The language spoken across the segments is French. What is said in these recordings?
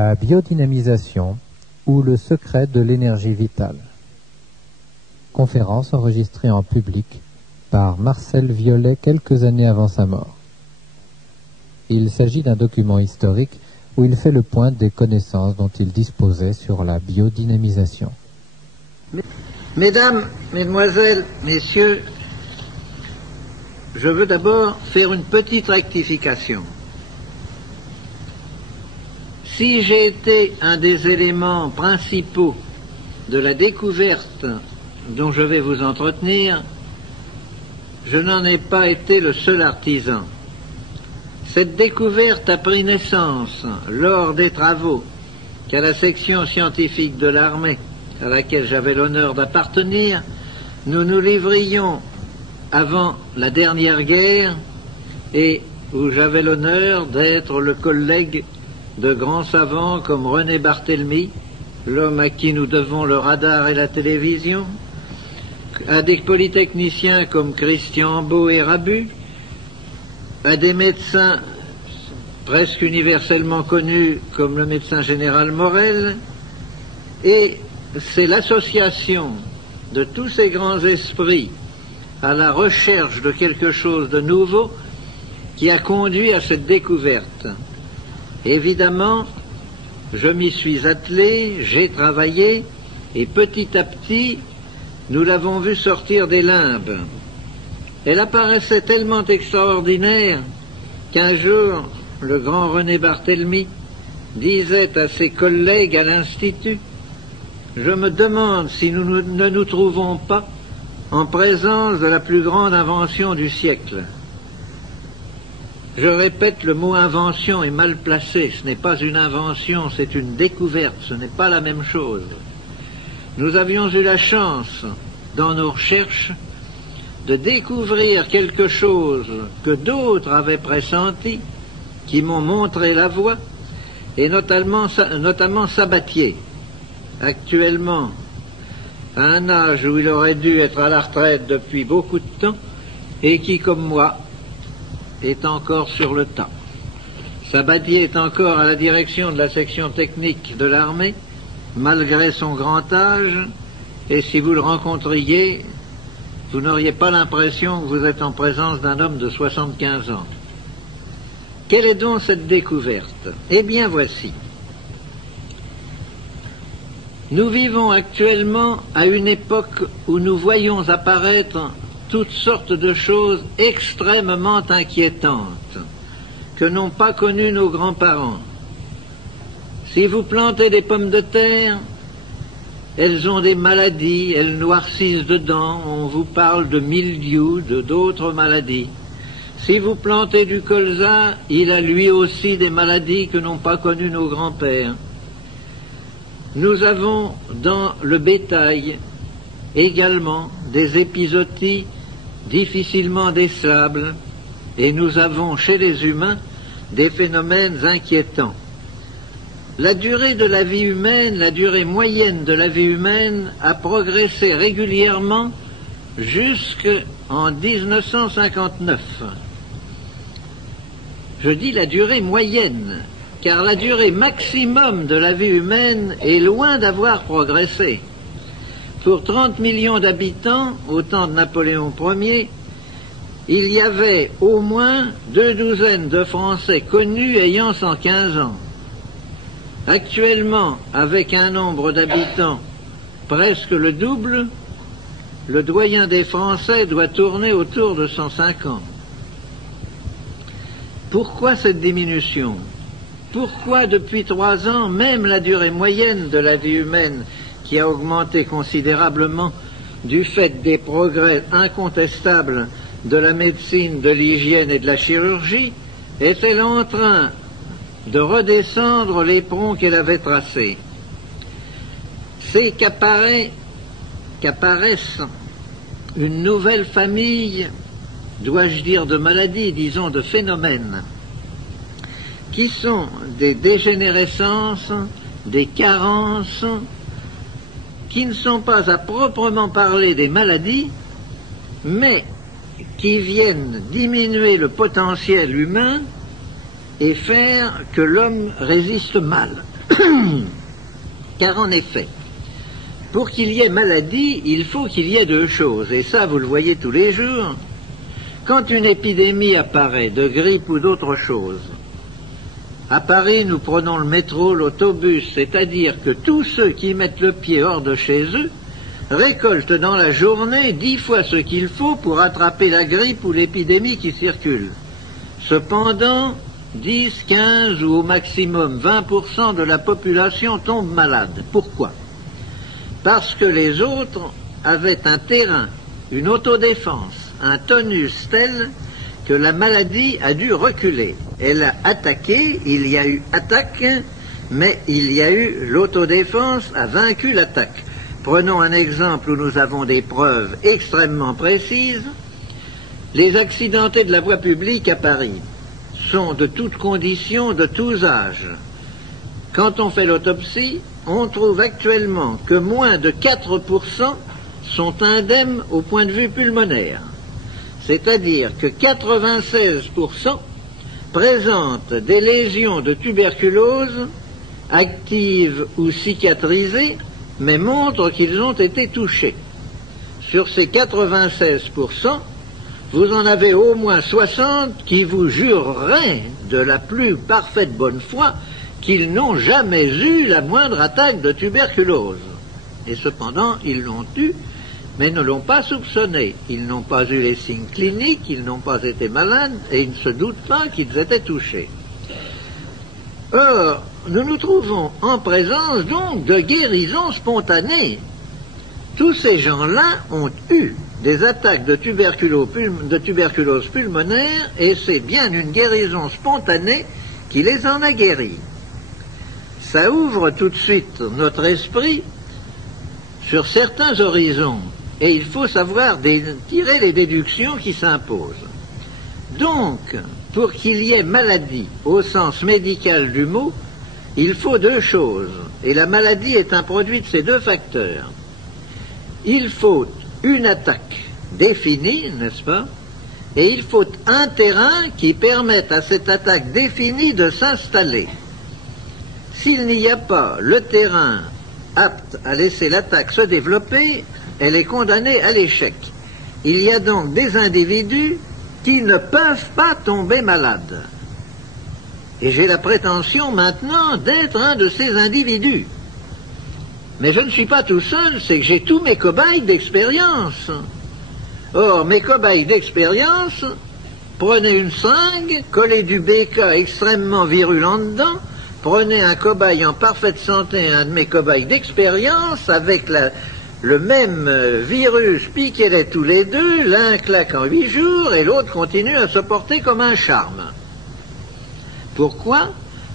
La biodynamisation ou le secret de l'énergie vitale. Conférence enregistrée en public par Marcel Violet quelques années avant sa mort. Il s'agit d'un document historique où il fait le point des connaissances dont il disposait sur la biodynamisation. Mesdames, Mesdemoiselles, Messieurs, je veux d'abord faire une petite rectification. Si j'ai été un des éléments principaux de la découverte dont je vais vous entretenir, je n'en ai pas été le seul artisan. Cette découverte a pris naissance lors des travaux qu'à la section scientifique de l'armée, à laquelle j'avais l'honneur d'appartenir, nous nous livrions avant la dernière guerre et où j'avais l'honneur d'être le collègue de grands savants comme René Barthélemy, l'homme à qui nous devons le radar et la télévision, à des polytechniciens comme Christian Beau et Rabu, à des médecins presque universellement connus comme le médecin général Morel, et c'est l'association de tous ces grands esprits à la recherche de quelque chose de nouveau qui a conduit à cette découverte. Évidemment, je m'y suis attelé, j'ai travaillé, et petit à petit, nous l'avons vu sortir des limbes. Elle apparaissait tellement extraordinaire qu'un jour, le grand René Barthélemy disait à ses collègues à l'Institut: « Je me demande si nous ne nous trouvons pas en présence de la plus grande invention du siècle. » Je répète, le mot invention est mal placé. Ce n'est pas une invention, c'est une découverte. Ce n'est pas la même chose. Nous avions eu la chance, dans nos recherches, de découvrir quelque chose que d'autres avaient pressenti, qui m'ont montré la voie, et notamment Sabatier, actuellement, à un âge où il aurait dû être à la retraite depuis beaucoup de temps, et qui, comme moi, est encore sur le tas. Sabatier est encore à la direction de la section technique de l'armée, malgré son grand âge, et si vous le rencontriez, vous n'auriez pas l'impression que vous êtes en présence d'un homme de 75 ans. Quelle est donc cette découverte? Eh bien voici. Nous vivons actuellement à une époque où nous voyons apparaître toutes sortes de choses extrêmement inquiétantes que n'ont pas connues nos grands-parents. Si vous plantez des pommes de terre, elles ont des maladies, elles noircissent dedans, on vous parle de mildiou, d'autres maladies. Si vous plantez du colza, il a lui aussi des maladies que n'ont pas connues nos grands-pères. Nous avons dans le bétail également des épizooties difficilement décelables, et nous avons chez les humains des phénomènes inquiétants. La durée de la vie humaine, la durée moyenne de la vie humaine a progressé régulièrement jusqu'en 1959. Je dis la durée moyenne, car la durée maximum de la vie humaine est loin d'avoir progressé. Pour 30 millions d'habitants, au temps de Napoléon Ier, il y avait au moins 2 douzaines de Français connus ayant 115 ans. Actuellement, avec un nombre d'habitants presque le double, le doyen des Français doit tourner autour de 105 ans. Pourquoi cette diminution? Pourquoi depuis 3 ans, même la durée moyenne de la vie humaine, qui a augmenté considérablement du fait des progrès incontestables de la médecine, de l'hygiène et de la chirurgie, est-elle en train de redescendre l'éperon qu'elle avait tracé? C'est qu'apparaissent une nouvelle famille, dois-je dire de maladies, disons de phénomènes, qui sont des dégénérescences, des carences, qui ne sont pas à proprement parler des maladies, mais qui viennent diminuer le potentiel humain et faire que l'homme résiste mal. Car en effet, pour qu'il y ait maladie, il faut qu'il y ait deux choses, et ça vous le voyez tous les jours. Quand une épidémie apparaît, de grippe ou d'autre chose, à Paris, nous prenons le métro, l'autobus, c'est-à-dire que tous ceux qui mettent le pied hors de chez eux récoltent dans la journée 10 fois ce qu'il faut pour attraper la grippe ou l'épidémie qui circule. Cependant, 10, 15 ou au maximum 20% de la population tombe malade. Pourquoi? Parce que les autres avaient un terrain, une autodéfense, un tonus tel que la maladie a dû reculer. Elle a attaqué, il y a eu attaque, mais il y a eu l'autodéfense a vaincu l'attaque. Prenons un exemple où nous avons des preuves extrêmement précises. Les accidentés de la voie publique à Paris sont de toutes conditions, de tous âges. Quand on fait l'autopsie, on trouve actuellement que moins de 4% sont indemnes au point de vue pulmonaire. C'est-à-dire que 96% présentent des lésions de tuberculose actives ou cicatrisées, mais montrent qu'ils ont été touchés. Sur ces 96%, vous en avez au moins 60 qui vous jureraient de la plus parfaite bonne foi qu'ils n'ont jamais eu la moindre attaque de tuberculose. Et cependant, ils l'ont eu, mais ne l'ont pas soupçonné. Ils n'ont pas eu les signes cliniques, ils n'ont pas été malades, et ils ne se doutent pas qu'ils étaient touchés. Or, nous nous trouvons en présence donc de guérisons spontanées. Tous ces gens-là ont eu des attaques de tuberculose pulmonaire, et c'est bien une guérison spontanée qui les en a guéris. Ça ouvre tout de suite notre esprit sur certains horizons, et il faut savoir tirer les déductions qui s'imposent. Donc, pour qu'il y ait maladie au sens médical du mot, il faut deux choses, et la maladie est un produit de ces deux facteurs. Il faut une attaque définie, n'est-ce pas? Et il faut un terrain qui permette à cette attaque définie de s'installer. S'il n'y a pas le terrain apte à laisser l'attaque se développer, elle est condamnée à l'échec. Il y a donc des individus qui ne peuvent pas tomber malades. Et j'ai la prétention maintenant d'être un de ces individus. Mais je ne suis pas tout seul, c'est que j'ai tous mes cobayes d'expérience. Or, mes cobayes d'expérience, prenez une seringue, collez du BK extrêmement virulent dedans, prenez un cobaye en parfaite santé, un de mes cobayes d'expérience, avec le même virus, piquez-les tous les deux, l'un claque en 8 jours et l'autre continue à se porter comme un charme. Pourquoi?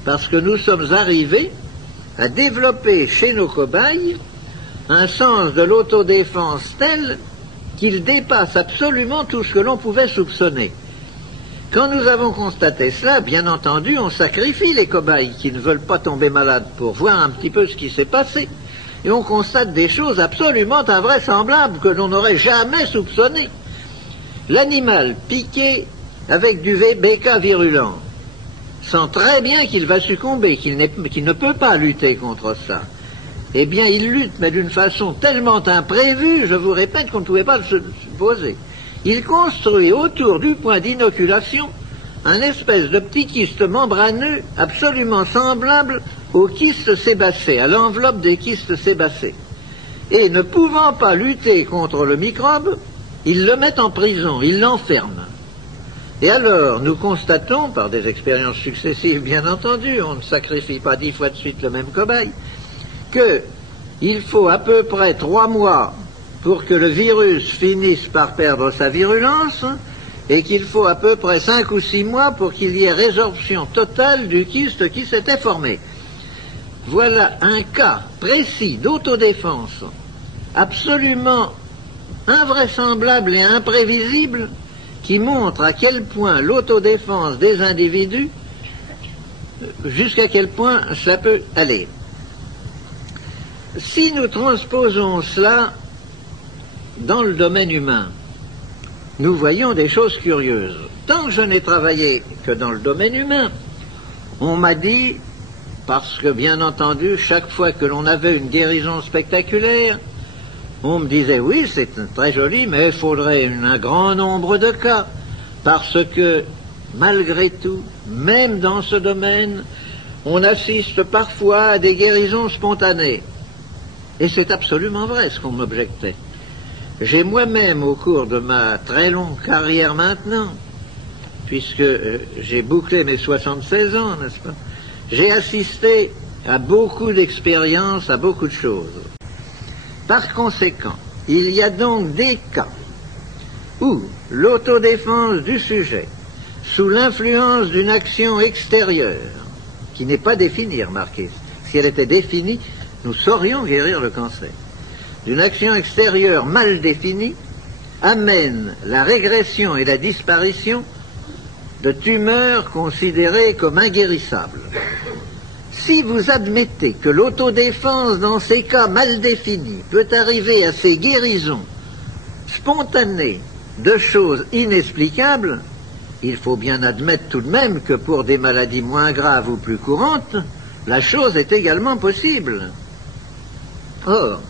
Parce que nous sommes arrivés à développer chez nos cobayes un sens de l'autodéfense tel qu'il dépasse absolument tout ce que l'on pouvait soupçonner. Quand nous avons constaté cela, bien entendu, on sacrifie les cobayes qui ne veulent pas tomber malades pour voir un petit peu ce qui s'est passé. Et on constate des choses absolument invraisemblables que l'on n'aurait jamais soupçonnées. L'animal piqué avec du BK virulent sent très bien qu'il va succomber, qu'il ne peut pas lutter contre ça. Eh bien, il lutte, mais d'une façon tellement imprévue, je vous répète qu'on ne pouvait pas le supposer. Il construit autour du point d'inoculation un espèce de petit kyste membraneux absolument semblable au kyste sébacé, à l'enveloppe des kystes sébacés. Et ne pouvant pas lutter contre le microbe, il le met en prison, il l'enferme. Et alors, nous constatons, par des expériences successives bien entendu, on ne sacrifie pas 10 fois de suite le même cobaye, qu'il faut à peu près 3 mois pour que le virus finisse par perdre sa virulence, et qu'il faut à peu près 5 ou 6 mois pour qu'il y ait résorption totale du kyste qui s'était formé. Voilà un cas précis d'autodéfense, absolument invraisemblable et imprévisible, qui montre à quel point l'autodéfense des individus, jusqu'à quel point ça peut aller. Si nous transposons cela dans le domaine humain, nous voyons des choses curieuses. Tant que je n'ai travaillé que dans le domaine humain, on m'a dit, parce que, bien entendu, chaque fois que l'on avait une guérison spectaculaire, on me disait, oui, c'est très joli, mais il faudrait un grand nombre de cas, parce que, malgré tout, même dans ce domaine, on assiste parfois à des guérisons spontanées. Et c'est absolument vrai ce qu'on m'objectait. J'ai moi-même, au cours de ma très longue carrière maintenant, puisque j'ai bouclé mes 76 ans, n'est-ce pas, j'ai assisté à beaucoup d'expériences, à beaucoup de choses. Par conséquent, il y a donc des cas où l'autodéfense du sujet, sous l'influence d'une action extérieure, qui n'est pas définie, remarquez, si elle était définie, nous saurions guérir le cancer, d'une action extérieure mal définie, amène la régression et la disparition de tumeurs considérées comme inguérissables. Si vous admettez que l'autodéfense dans ces cas mal définis peut arriver à ces guérisons spontanées de choses inexplicables, il faut bien admettre tout de même que pour des maladies moins graves ou plus courantes, la chose est également possible. Or,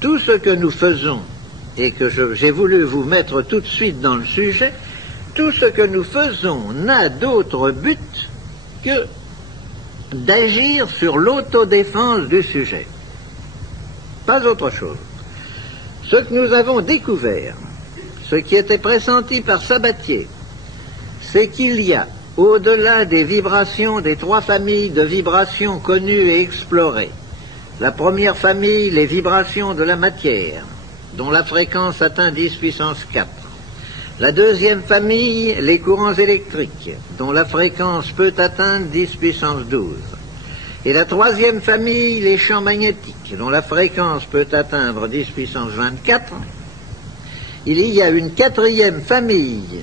tout ce que nous faisons, et que j'ai voulu vous mettre tout de suite dans le sujet, tout ce que nous faisons n'a d'autre but que d'agir sur l'autodéfense du sujet. Pas autre chose. Ce que nous avons découvert, ce qui était pressenti par Sabatier, c'est qu'il y a, au-delà des vibrations, des trois familles de vibrations connues et explorées, la première famille, les vibrations de la matière, dont la fréquence atteint 10 puissance 4. La deuxième famille, les courants électriques, dont la fréquence peut atteindre 10 puissance 12. Et la troisième famille, les champs magnétiques, dont la fréquence peut atteindre 10 puissance 24. Il y a une quatrième famille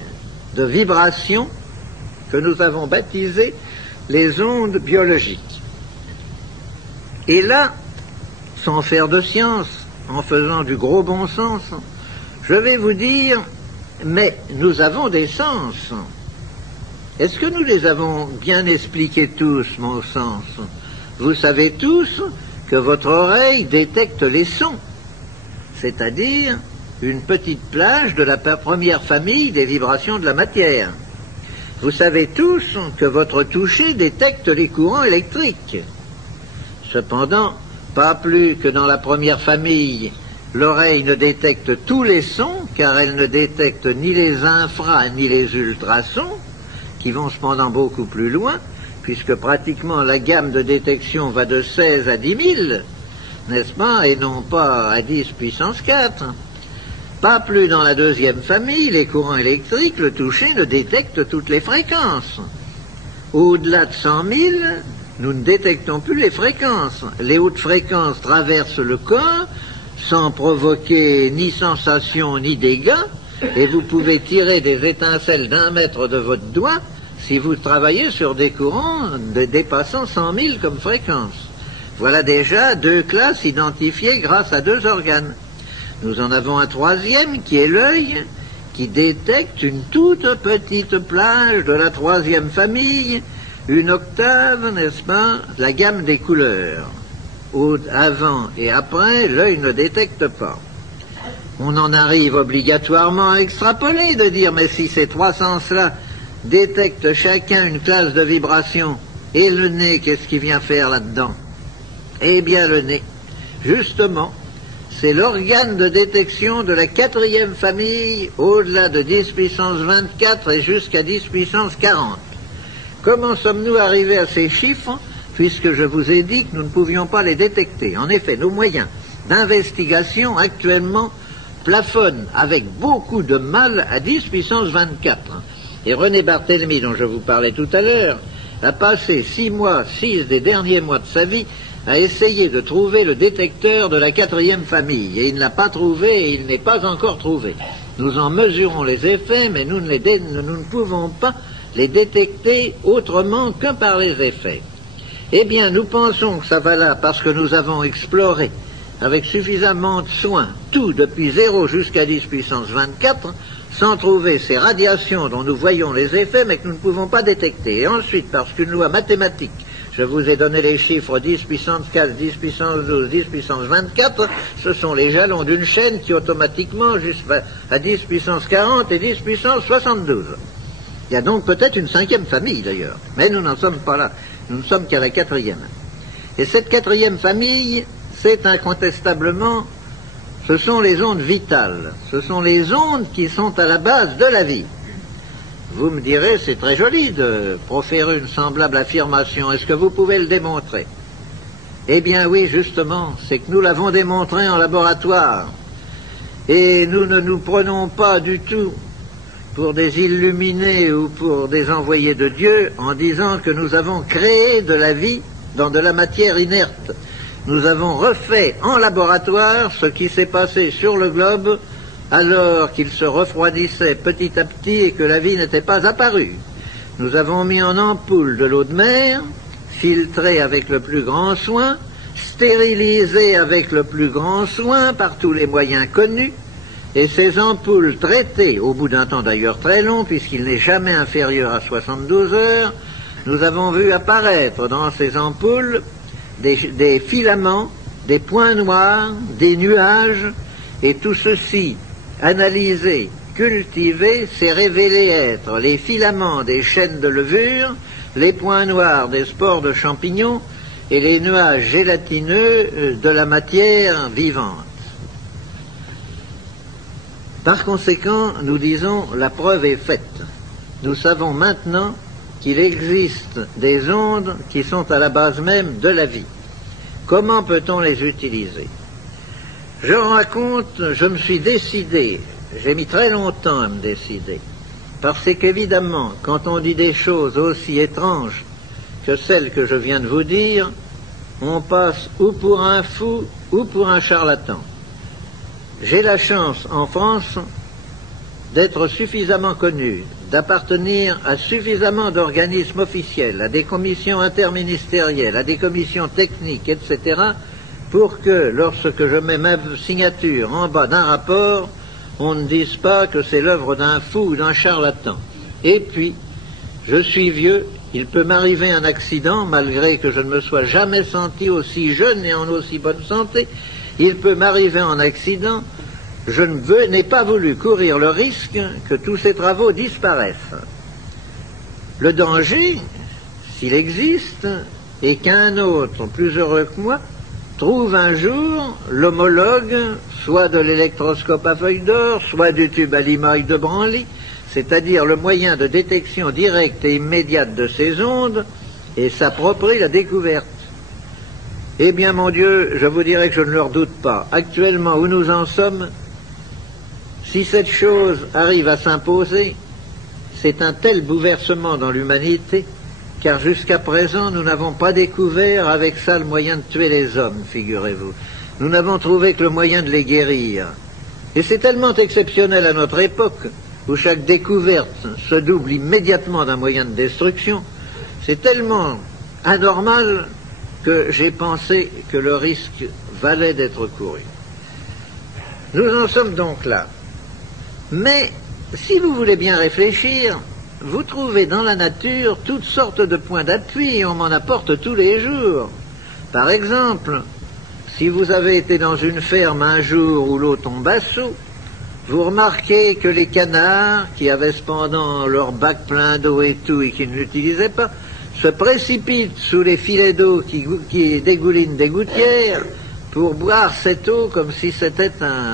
de vibrations que nous avons baptisées les ondes biologiques. Et là, sans faire de science, en faisant du gros bon sens, je vais vous dire, mais nous avons des sens. Est-ce que nous les avons bien expliqués tous, mon sens? Vous savez tous que votre oreille détecte les sons, c'est-à-dire une petite plage de la première famille des vibrations de la matière. Vous savez tous que votre toucher détecte les courants électriques. Cependant, pas plus que dans la première famille, l'oreille ne détecte tous les sons, car elle ne détecte ni les infra ni les ultrasons, qui vont cependant beaucoup plus loin, puisque pratiquement la gamme de détection va de 16 à 10 000, n'est-ce pas, et non pas à 10 puissance 4. Pas plus dans la deuxième famille, les courants électriques, le toucher ne détecte toutes les fréquences. Au-delà de 100 000, nous ne détectons plus les fréquences. Les hautes fréquences traversent le corps sans provoquer ni sensation ni dégâts, et vous pouvez tirer des étincelles d'1 mètre de votre doigt si vous travaillez sur des courants dépassant 100 000 comme fréquence. Voilà déjà 2 classes identifiées grâce à 2 organes. Nous en avons un troisième qui est l'œil, qui détecte une toute petite plage de la troisième famille, une octave, n'est-ce pas, la gamme des couleurs. Avant et après, l'œil ne détecte pas. On en arrive obligatoirement à extrapoler, de dire, mais si ces 3 sens-là détectent chacun une classe de vibration, et le nez, qu'est-ce qu'il vient faire là-dedans? Eh bien, le nez, justement, c'est l'organe de détection de la quatrième famille, au-delà de 10 puissance 24 et jusqu'à 10 puissance 40. Comment sommes-nous arrivés à ces chiffres, puisque je vous ai dit que nous ne pouvions pas les détecter? En effet, nos moyens d'investigation actuellement plafonnent avec beaucoup de mal à 10 puissance 24. Et René Barthélemy, dont je vous parlais tout à l'heure, a passé 6 des derniers mois de sa vie à essayer de trouver le détecteur de la quatrième famille. Et il ne l'a pas trouvé, et il n'est pas encore trouvé. Nous en mesurons les effets, mais nous ne pouvons pas les détecter autrement que par les effets. Eh bien, nous pensons que ça va là parce que nous avons exploré avec suffisamment de soin tout depuis 0 jusqu'à 10 puissance 24, sans trouver ces radiations dont nous voyons les effets, mais que nous ne pouvons pas détecter. Et ensuite, parce qu'une loi mathématique Je vous ai donné les chiffres 10 puissance 4, 10 puissance 12, 10 puissance 24. Ce sont les jalons d'une chaîne qui automatiquement va à 10 puissance 40 et 10 puissance 72. Il y a donc peut-être une cinquième famille d'ailleurs, mais nous n'en sommes pas là. Nous ne sommes qu'à la quatrième. Et cette quatrième famille, c'est incontestablement, ce sont les ondes vitales. Ce sont les ondes qui sont à la base de la vie. Vous me direz, c'est très joli de proférer une semblable affirmation. Est-ce que vous pouvez le démontrer? Eh bien oui, justement, c'est que nous l'avons démontré en laboratoire. Et nous ne nous prenons pas du tout pour des illuminés ou pour des envoyés de Dieu en disant que nous avons créé de la vie dans de la matière inerte. Nous avons refait en laboratoire ce qui s'est passé sur le globe alors qu'il se refroidissait petit à petit et que la vie n'était pas apparue. Nous avons mis en ampoule de l'eau de mer, filtrée avec le plus grand soin, stérilisée avec le plus grand soin par tous les moyens connus, et ces ampoules traitées, au bout d'un temps d'ailleurs très long, puisqu'il n'est jamais inférieur à 72 heures, nous avons vu apparaître dans ces ampoules des filaments, des points noirs, des nuages, et tout ceci analysé, cultivé, s'est révélé être les filaments des chaînes de levure, les points noirs des spores de champignons et les nuages gélatineux de la matière vivante. Par conséquent, nous disons, la preuve est faite. Nous savons maintenant qu'il existe des ondes qui sont à la base même de la vie. Comment peut-on les utiliser? Je me suis décidé, j'ai mis très longtemps à me décider, parce qu'évidemment, quand on dit des choses aussi étranges que celles que je viens de vous dire, on passe ou pour un fou ou pour un charlatan. J'ai la chance en France d'être suffisamment connu, d'appartenir à suffisamment d'organismes officiels, à des commissions interministérielles, à des commissions techniques, etc., pour que, lorsque je mets ma signature en bas d'un rapport, on ne dise pas que c'est l'œuvre d'un fou ou d'un charlatan. Et puis, je suis vieux, il peut m'arriver un accident, malgré que je ne me sois jamais senti aussi jeune et en aussi bonne santé, il peut m'arriver un accident, je n'ai pas voulu courir le risque que tous ces travaux disparaissent. Le danger, s'il existe, est qu'un autre, plus heureux que moi, trouve un jour l'homologue, soit de l'électroscope à feuille d'or, soit du tube à limaille de Branly, c'est-à-dire le moyen de détection directe et immédiate de ces ondes, et s'approprie la découverte. Eh bien, mon Dieu, je vous dirais que je ne le redoute pas. Actuellement, où nous en sommes, si cette chose arrive à s'imposer, c'est un tel bouleversement dans l'humanité, car jusqu'à présent, nous n'avons pas découvert avec ça le moyen de tuer les hommes, figurez-vous. Nous n'avons trouvé que le moyen de les guérir. Et c'est tellement exceptionnel à notre époque, où chaque découverte se double immédiatement d'un moyen de destruction, c'est tellement anormal que j'ai pensé que le risque valait d'être couru. Nous en sommes donc là. Mais, si vous voulez bien réfléchir, vous trouvez dans la nature toutes sortes de points d'appui et on m'en apporte tous les jours. Par exemple, si vous avez été dans une ferme un jour où l'eau tombe à seau, vous remarquez que les canards, qui avaient cependant leur bac plein d'eau et tout et qui ne l'utilisaient pas, se précipitent sous les filets d'eau qui dégoulinent des gouttières pour boire cette eau comme si c'était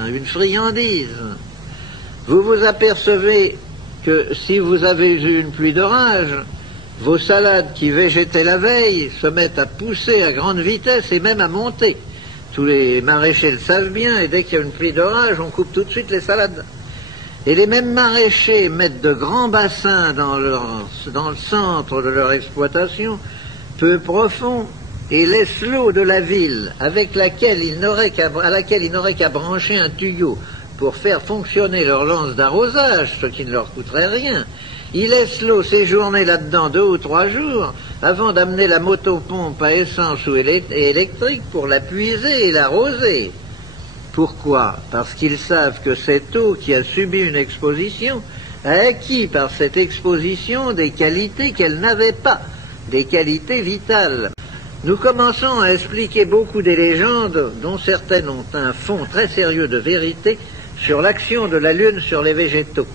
une friandise. Vous vous apercevez que si vous avez eu une pluie d'orage, vos salades qui végétaient la veille se mettent à pousser à grande vitesse et même à monter. Tous les maraîchers le savent bien, et dès qu'il y a une pluie d'orage, on coupe tout de suite les salades. Et les mêmes maraîchers mettent de grands bassins dans le centre de leur exploitation, peu profonds, et laissent l'eau de la ville, à laquelle ils n'auraient qu'à brancher un tuyau pour faire fonctionner leur lance d'arrosage, ce qui ne leur coûterait rien. Ils laissent l'eau séjourner là-dedans 2 ou 3 jours avant d'amener la motopompe à essence ou électrique pour la puiser et l'arroser. Pourquoi? Parce qu'ils savent que cette eau qui a subi une exposition a acquis par cette exposition des qualités qu'elle n'avait pas. des qualités vitales. Nous commençons à expliquer beaucoup des légendes dont certaines ont un fond très sérieux de vérité sur l'action de la Lune sur les végétaux.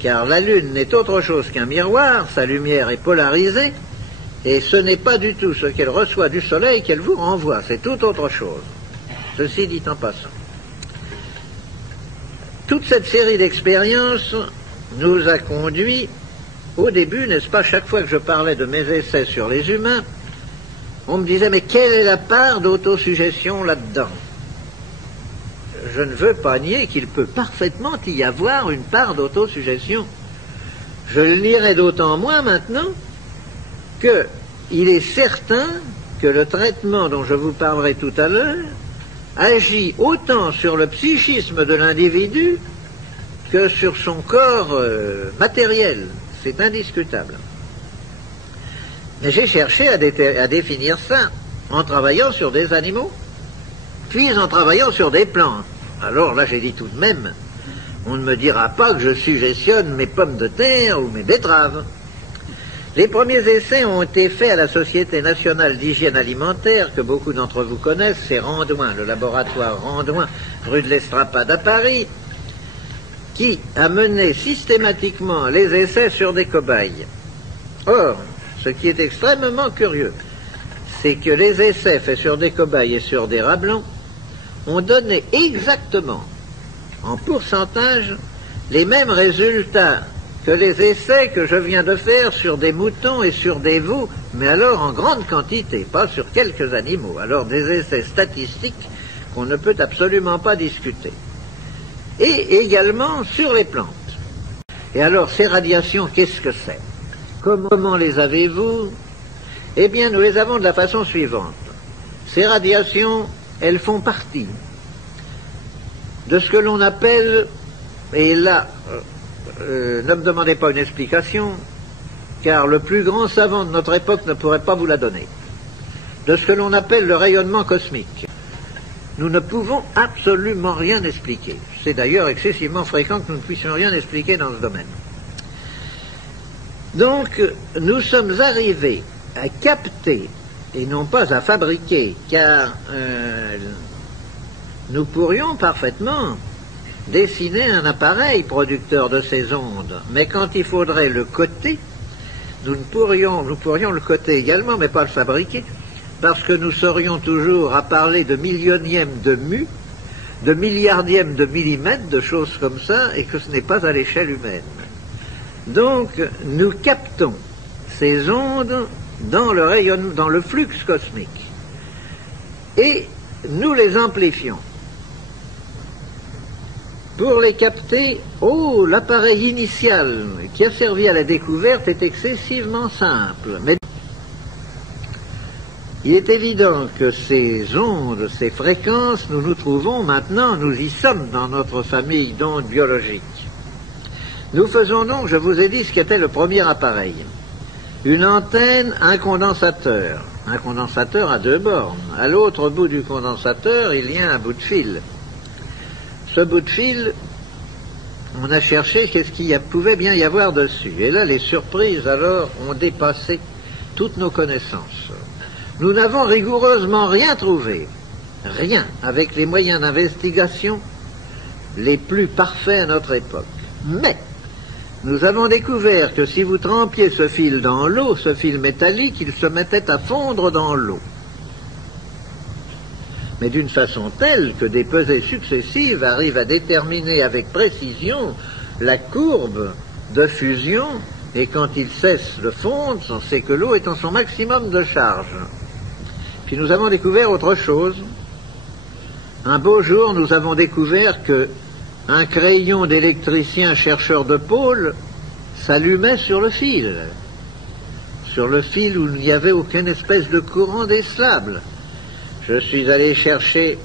Car la Lune n'est autre chose qu'un miroir, sa lumière est polarisée, et ce n'est pas du tout ce qu'elle reçoit du Soleil qu'elle vous renvoie, c'est tout autre chose. Ceci dit en passant. Toute cette série d'expériences nous a conduit, au début, n'est-ce pas, chaque fois que je parlais de mes essais sur les humains, on me disait, mais quelle est la part d'autosuggestion là-dedans? Je ne veux pas nier qu'il peut parfaitement y avoir une part d'autosuggestion. Je le nierai d'autant moins maintenant qu'il est certain que le traitement dont je vous parlerai tout à l'heure agit autant sur le psychisme de l'individu que sur son corps matériel. C'est indiscutable. Mais j'ai cherché à définir ça en travaillant sur des animaux, puis en travaillant sur des plantes. Alors là, j'ai dit tout de même, on ne me dira pas que je suggestionne mes pommes de terre ou mes betteraves. Les premiers essais ont été faits à la Société nationale d'hygiène alimentaire, que beaucoup d'entre vous connaissent, c'est Randouin, le laboratoire Randouin, rue de l'Estrapade à Paris, qui a mené systématiquement les essais sur des cobayes. Or, ce qui est extrêmement curieux, c'est que les essais faits sur des cobayes et sur des rats blancs ont donné exactement, en pourcentage, les mêmes résultats que les essais que je viens de faire sur des moutons et sur des veaux, mais alors en grande quantité, pas sur quelques animaux. Alors des essais statistiques qu'on ne peut absolument pas discuter. Et également sur les plantes. Et alors ces radiations, qu'est-ce que c'est? Comment les avez-vous? Eh bien, nous les avons de la façon suivante. Ces radiations, elles font partie de ce que l'on appelle, et là, ne me demandez pas une explication, car le plus grand savant de notre époque ne pourrait pas vous la donner, de ce que l'on appelle le rayonnement cosmique. Nous ne pouvons absolument rien expliquer. C'est d'ailleurs excessivement fréquent que nous ne puissions rien expliquer dans ce domaine. Donc, nous sommes arrivés à capter, et non pas à fabriquer, car nous pourrions parfaitement dessiner un appareil producteur de ces ondes, mais quand il faudrait le coter, nous pourrions le coter également, mais pas le fabriquer, parce que nous serions toujours à parler de millionième de mu, de milliardième de millimètre, de choses comme ça, et que ce n'est pas à l'échelle humaine. Donc, nous captons ces ondes dans le rayonnement, dans le flux cosmique, et nous les amplifions. Pour les capter, l'appareil initial qui a servi à la découverte est excessivement simple. Mais il est évident que ces ondes, ces fréquences, nous nous trouvons maintenant, nous y sommes dans notre famille d'ondes biologiques. Nous faisons donc, je vous ai dit ce qu'était le premier appareil. Une antenne, un condensateur. Un condensateur à 2 bornes. À l'autre bout du condensateur, il y a un bout de fil. Ce bout de fil, on a cherché qu'est-ce qu'il pouvait bien y avoir dessus. Et là, les surprises, alors, ont dépassé toutes nos connaissances. Nous n'avons rigoureusement rien trouvé. Rien, avec les moyens d'investigation les plus parfaits à notre époque. Mais nous avons découvert que si vous trempiez ce fil dans l'eau, ce fil métallique, il se mettait à fondre dans l'eau. Mais d'une façon telle que des pesées successives arrivent à déterminer avec précision la courbe de fusion, et quand il cesse de fondre, on sait que l'eau est en son maximum de charge. Puis nous avons découvert autre chose. Un beau jour, nous avons découvert que un crayon d'électricien chercheur de pôle s'allumait sur le fil où il n'y avait aucune espèce de courant décelable. Je suis allé chercher,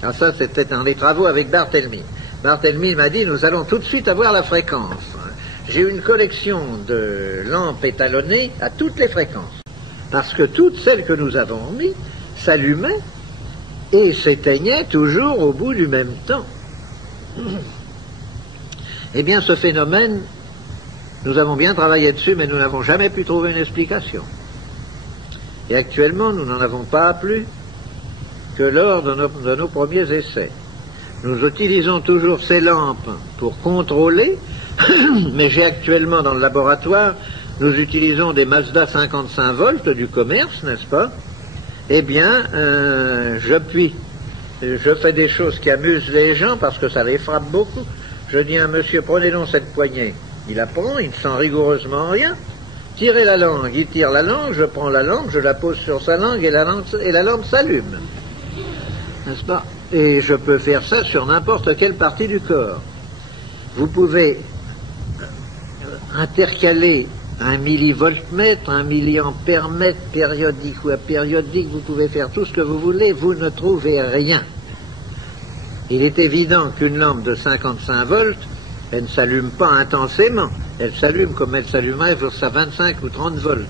ça c'était dans les travaux avec Barthélemy. Barthélemy m'a dit, nous allons tout de suite avoir la fréquence. J'ai une collection de lampes étalonnées à toutes les fréquences, parce que toutes celles que nous avons mises s'allumaient et s'éteignaient toujours au bout du même temps. Eh bien, ce phénomène, nous avons bien travaillé dessus, mais nous n'avons jamais pu trouver une explication. Et actuellement, nous n'en avons pas plus que lors de nos premiers essais. Nous utilisons toujours ces lampes pour contrôler, mais j'ai actuellement dans le laboratoire, nous utilisons des Mazda 55 volts du commerce, n'est-ce pas? Eh bien, je fais des choses qui amusent les gens parce que ça les frappe beaucoup. Je dis à un monsieur, prenez donc cette poignée. Il la prend, il ne sent rigoureusement rien. Tirez la langue, il tire la langue, je prends la lampe, je la pose sur sa langue et la lampe s'allume. N'est-ce pas? Et je peux faire ça sur n'importe quelle partie du corps. Vous pouvez intercaler un millivoltmètre, un milliampère-mètre périodique ou apériodique, vous pouvez faire tout ce que vous voulez, vous ne trouvez rien. Il est évident qu'une lampe de 55 volts, elle ne s'allume pas intensément, elle s'allume comme elle s'allumerait sur sa 25 ou 30 volts.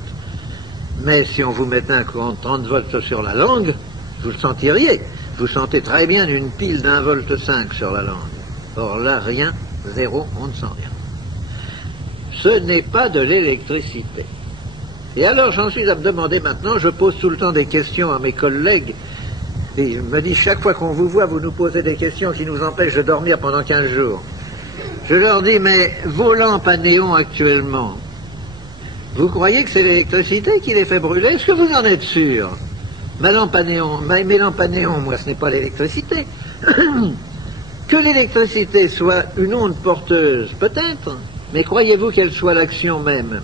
Mais si on vous mettait un courant de 30 volts sur la langue, vous le sentiriez. Vous sentez très bien une pile d'1,5 volt sur la langue. Or là, rien, zéro, on ne sent rien. Ce n'est pas de l'électricité. Et alors j'en suis à me demander maintenant, je pose tout le temps des questions à mes collègues, et ils me disent chaque fois qu'on vous voit, vous nous posez des questions qui nous empêchent de dormir pendant 15 jours. Je leur dis, mais vos lampes à néon actuellement, vous croyez que c'est l'électricité qui les fait brûler? Est-ce que vous en êtes sûr? Mes lampes à néon, moi, ce n'est pas l'électricité. Que l'électricité soit une onde porteuse, peut-être, mais croyez-vous qu'elle soit l'action même?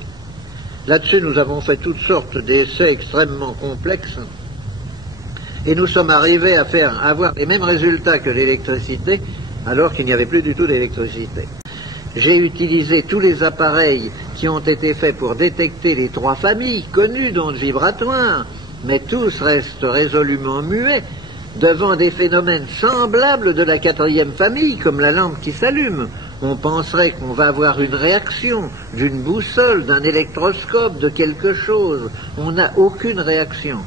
Là-dessus, nous avons fait toutes sortes d'essais extrêmement complexes, et nous sommes arrivés à avoir les mêmes résultats que l'électricité, alors qu'il n'y avait plus du tout d'électricité. J'ai utilisé tous les appareils qui ont été faits pour détecter les 3 familles connues d'ondes vibratoires, mais tous restent résolument muets devant des phénomènes semblables de la 4e famille, comme la lampe qui s'allume. On penserait qu'on va avoir une réaction d'une boussole, d'un électroscope, de quelque chose. On n'a aucune réaction.